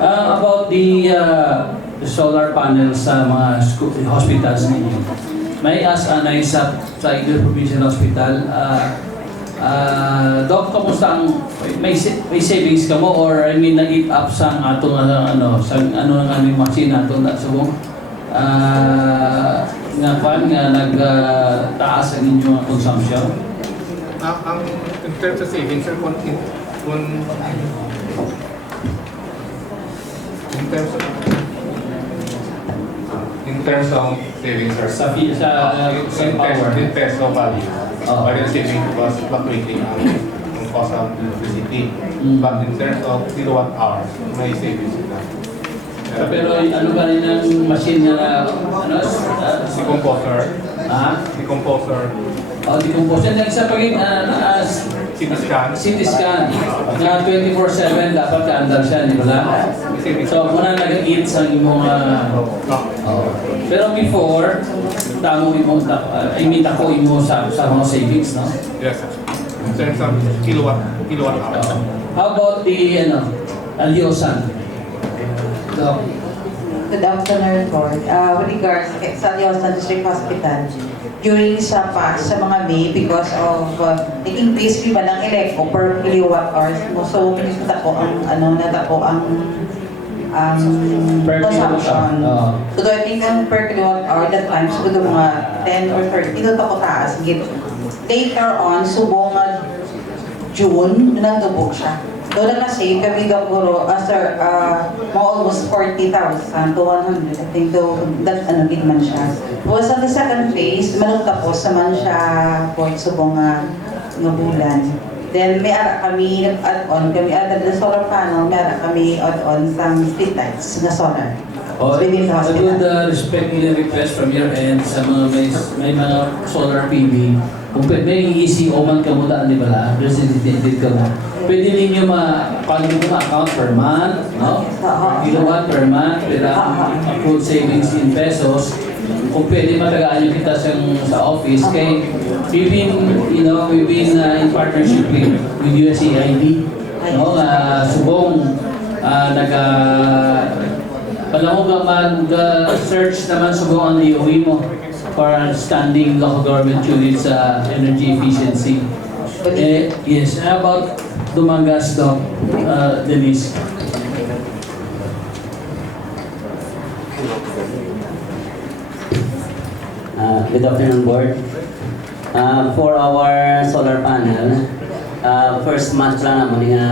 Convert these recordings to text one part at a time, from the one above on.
About the solar panels sa mga hospitals ninyo. May ask anay sa Iloilo Provincial Hospital. Doc, kamusta ang may savings ka mo or I mean nag-eat up sa atong sa ang aming machine nato na subong nga nagtaas ang inyong consumption? In terms of savings, sir, in terms of savings, sir, in peso value, but the savings was fluctuating ang cost of electricity. But in terms of kilowatt hours, may savings na. Pero ano ba rin ang machine na Decomposer. Decomposer. Decomposer. Yung isa paging CT scan. CT scan na 24/7 dapat ka-andar siya, di ba? So, muna nag-eat sa imong pero before, tamo imong imita ko imo sa mga savings, no? Yes, sir. In terms of kilowatt hours. How about the Aliosan? Good afternoon, Board. With regards sa Aliosan District Hospital, during sa mga May, because of nag-increase ba ng electro per kilowatt hours mo, so minista ko ang Per consumption. kilowatt. So I think ang per kilowatt hour that time siguro mga 10 or 30 dito ako taas gid. Later on subong June nagdubog siya. Doon na kasi kami gapuro after mga almost 40,000 to 100. I think that gid man siya. Was on the second phase, managtapos naman siya for subong nga bulan. Then may ara kami add-on, kami add the solar panel, may ara kami add-on sa street lights na solar. Within the I hospital. would respectfully request from your end sa mga may mga solar PV, kung may ECO man ka muna, di ba lang? Resident ka mo. Pwede ninyo ma-account per month, no? Kilowatt per month, pero accrued savings in pesos. Kung pwede matagaan nyo kita sa office, kay we've been in partnership with USAID, no? Subong panahon ka mag-search naman subong ang DOE mo for standing local government units sa energy efficiency. Yes, how about Dumangas, Doc, Denise? Good afternoon, Board. For our solar panel, first month lang naman nga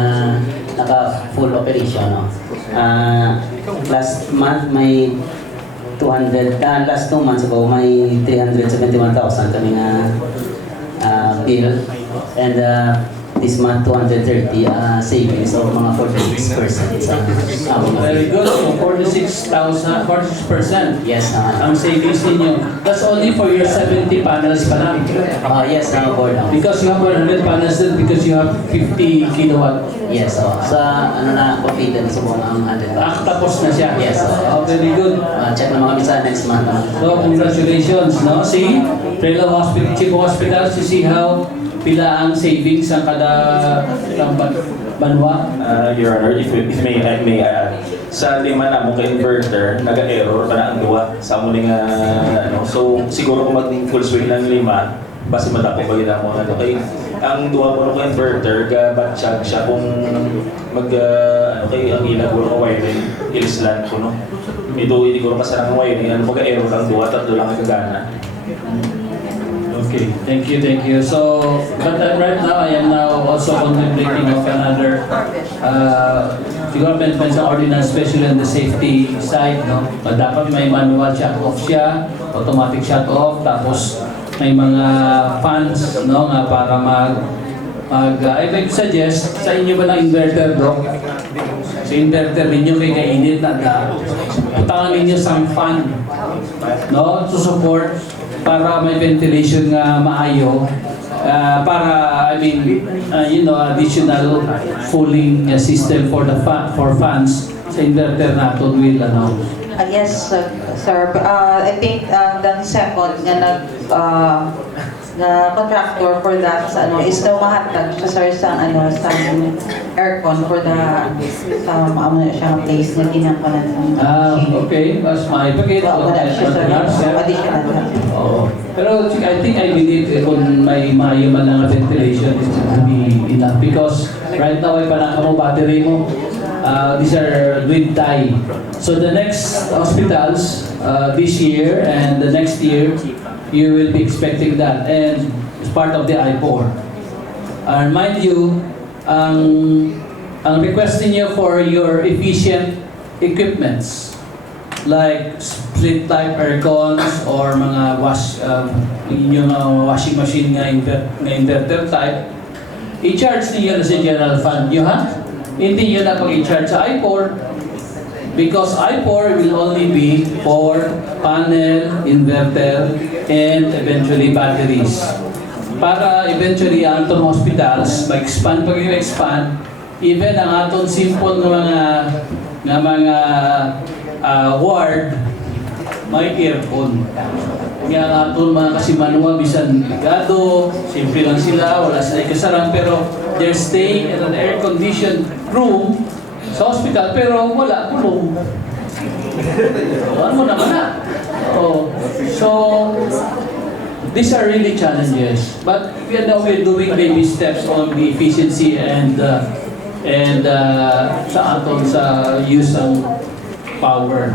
naka-full operation. No? Last month may 200, last 2 months ago may 371,000 kami nga bill. And this month 230 savings of mga 46% sa Very good. So 46%. Yes, Ang savings ninyo. That's only for your 70 panels pa lang. yes, Board. Because you have 100 panels then because you have 50 kilowatt. Yes, sa completed sa mga ang 100. Tapos na siya. Yes, very good. check na mga bisa next month. So, congratulations, no? See, Prela Hospital, Chico Hospital, see how pila ang savings ang kada banwa. Your Honor, if may add, sa lima na mong ka-inverter, nag-error pa na ang duwa sa muling so siguro kung maging full swing ng lima, basta madako ba yun ang mga kay ang duwa mo ng inverter, batchag siya kung kay ang ilag ko wiring, ilislan ko, no? Ito, hindi ko kasarang wiring, mag-error ang duwa, tatlo lang ang gagana. Okay, thank you. So, but right now, I am now also contemplating of another government pension ordinance, especially on the safety side, no? Dapat may manual shut-off siya, automatic shut-off, tapos may mga funds, no, nga para I would suggest sa inyo ba ng inverter, bro? Sa inverter ninyo may kainit na putangan ninyo some fund, no, to support para may ventilation nga maayo, para additional cooling system for fans sa inverter natin will Yes, sir. I think the second nga nga contractor for that sa ano is daw mahatag siya sir sa ano sa aircon for the sa maamo na siya nga place na ginakalan. Okay. Mas maipagit. Wala siya sir. Additional. Oo. Pero I think I believe kung may mayo man lang ventilation, it will be enough. Because right now, ay parang mo battery mo. These are with tie. So the next hospitals this year and the next year, you will be expecting that. And it's part of the I-4. Mind you, ang request niyo for your efficient equipments, like split type aircons or mga inyong washing machine nga inverter type, i-charge niyo na sa general fund nyo ha. Hindi nyo na pag-i-charge sa I-4 because I-4 will only be for panel, inverter, and eventually batteries. Para eventually ang itong hospitals, mag-expand pag expand, even ang atong simple nga mga ward, may aircon. Nga ang atong mga kasimanwa, bisan ligado, simple lang sila, wala sila ikasarang, pero they're staying in an air-conditioned room sa hospital, pero wala kulong. Ano mo naman na? Oh. So, these are really challenges. But we're doing baby steps on the efficiency and sa aton sa use ng power.